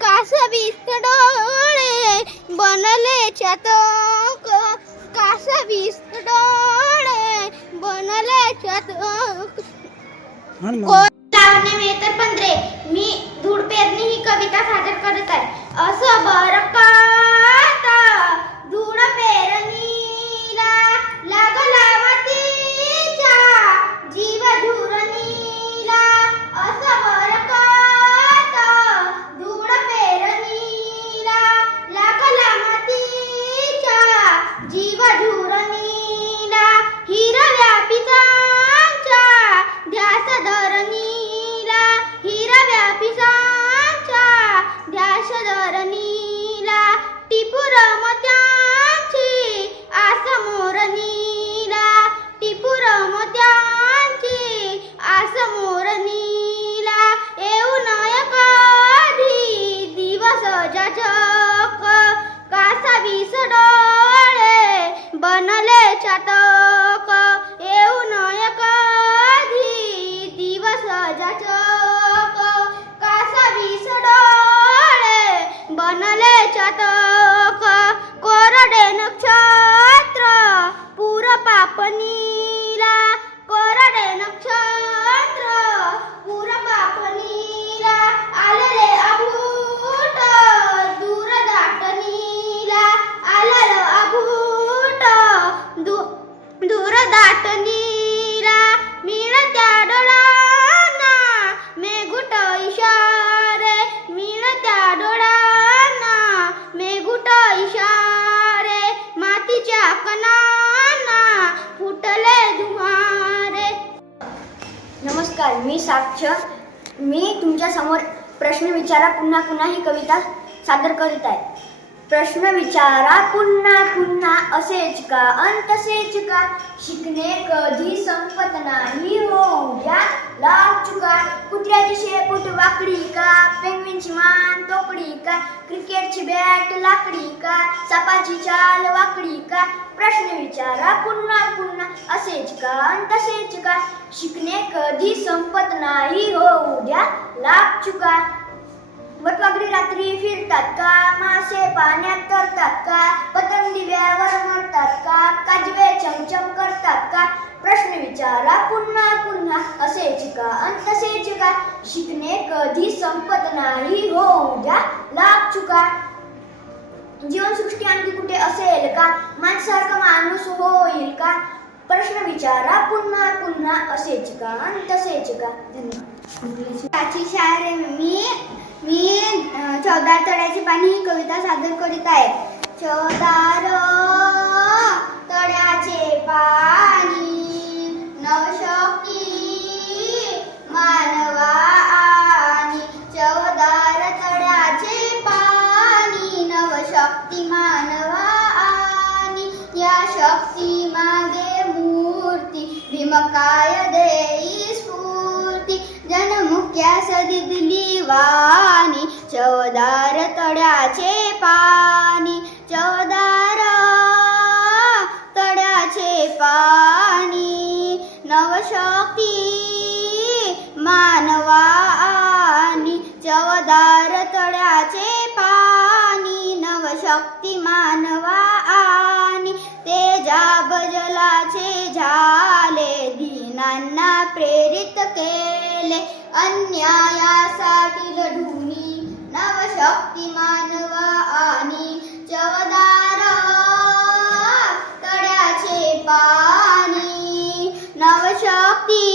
कासवीस डोळे बनले चातक, कासवीस डोळे बनले चातक. लावणे मेहतर पंधरे. मी धूळ पेरणी ही कविता सादर करत आहे. असं बरं का धूळ पेरणीला लागला मातीचा जीव झुरणीला. असं बरं का धूळ पेरणीला लागला मातीचा जीव झुरणीला. हिरव्या पिसांच्या ध्यास धरणीला, हिरव्या पिसांच्या ध्यास धरणीला. टिपूर मोत्यांची आस मोरणीला, टिपूर मोत्यांची आस मोरणीला. येऊ नये कधी दिवस जाचक, कासवीस डोळे बनले चातक. येऊ नये कधी दिवस जाचक, कासवीस डोळे बनले चातक. कोरडे नक्षत्र पूर पापणीला, कोरडे नक्षत्र पूर पापणीला. आलेले अभूट दूर दाटणीला, आलेलं अभूट दूर दाटणीला. मिळत्या डोळ्यांना मेघूट इशारे, मिळत्या डोळ्यांना मेघूट इशारे. मातीच्या कणांना फुटले धुमारे. नमस्कार, मी साक्षर. मी तुमच्या समोर प्रश्न विचारा पुन्हा पुन्हा ही कविता सादर करीत आहे. प्रश्न विचारा पुन्हा पुन्हा असेच का अन तसेच का. शिकणे कधी संपत नाही होऊ द्या लाख चुका. कुत्र्याची शेपूट वाकडी का, पेंग्विनची मान तोकडी का, क्रिकेटची बॅट लाकडी का, सापाची चाल वाकडी का. प्रश्न विचारा पुन्हा पुन्हा असेच का अन तसेच का. शिकणे कधी संपत नाही होऊ द्या लाख चुका. वटवाघळे रात्री फिरतात का, मासे पाण्यात तरतात का, पतंग दिव्यावर मरतात का, काजवे चमचम करतात का. प्रश्न विचारा पुन्हा पुन्हा असेच का अन तसेच का. शिकणे कधी संपत नाही होऊ द्या लाख चुका. जीवनसृष्टी आणखी कुठे असेल का, माणसासारखा माणूस होईल का. प्रश्न विचारा पुन्हा पुन्हा असेच का अन तसेच का. धन्यवाद. शाळेत मी 14 तळ्याची पाणी ही कविता सादर करीत आहे. 14 तळ्याचे पाणी नवशक्ती मानवा आणि. 14 तळ्याचे पाणी नवशक्ती मानवा आणि. या शक्ती मागे मूर्ती भीमकाय देई स्फूर्ती. जनमुख्यास दिली वाणी 14 तळ्याचे पाणी. 14 तळ्याचे पाणी नवशक्ती मानवा आणि. 14 तळ्याचे पाणी नवशक्ती मानवा आणि. तेजाब जलाचे झाले दीनांना प्रेरित केले. अन्यायासाठी लढुनी नवशक्ती मानवा आणि. 14 तळ्याचे पाणी नवशक्ती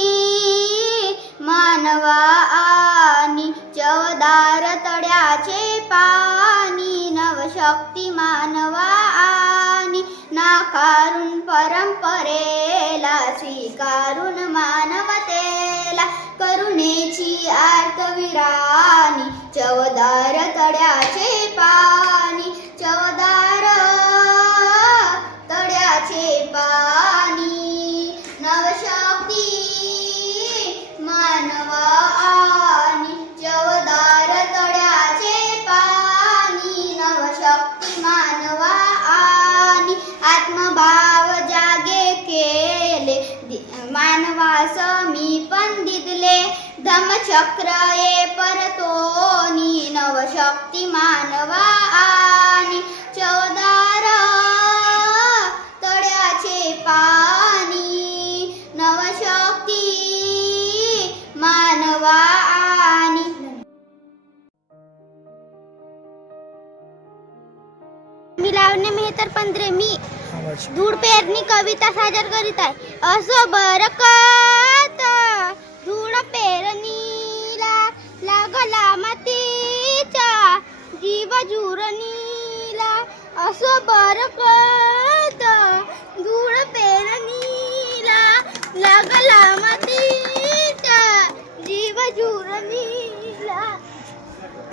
मानवा आणि. 14 तळ्याचे पाणी नवशक्ती मानवा आणि. नाकारून परंपरेला स्वीकारून मानवतेला करुणेची आर्तविराणी. 14 तळ्याचे पाणी. 14 तळ्याचे पाणी नवशक्ती मानवा आणि. 14 तळ्याचे पाणी नवशक्ती मानवा आणि. आत्मभाव जागे केले मानवास मी पण दिदले. धम चक्र ये परतोनी नवशक्ती मानवानी चवदार तळ्याचे पाणी नवशक्ती मानवानी. मी लावण्य मेहतर पंधरे. मी धूळ पेरणी कविता सादर करीत आहे. असं बरकत धूळ पेरणीला लागला मातीचा जीव जुरणीला. असं बरकत धूळ पेरणीला लागला मातीचा जीव जुरणीला.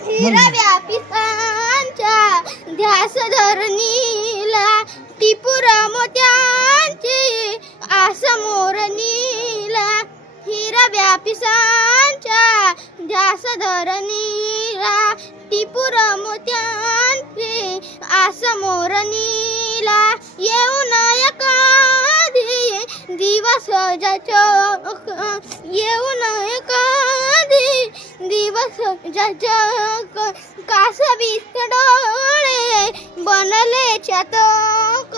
हिरव्या पिसांच्या ध्यास धरणीला टिपूर मोत्यांची आस मोरणीला. हिरव्या पिसांच्या ध्यास धरणीला टिपूर मोत्यांची आस मोरणीला. येऊन एखादी दिवस जाचक येऊन एखादी दिवस जाचक कासवीस डोळे बनले चातक.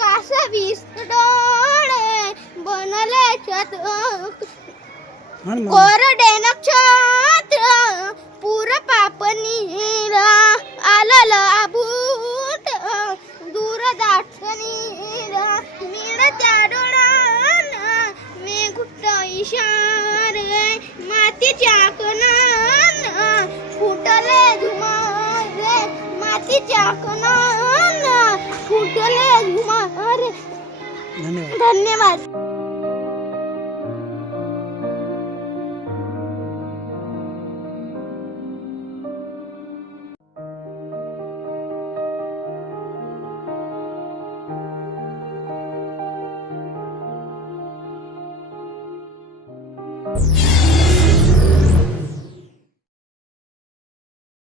कासवीस डोळे बनले चातक. कोरडे नक्षत्र पूर पापणीला आलल आबूट दूर दाटणीला. मिळत्या डोळ्यांना मेघुट्ट इशारे मातीच्या कणांना फुटले झुमारे. मातीच्या कणांना फुटले झुमारे. धन्यवाद. you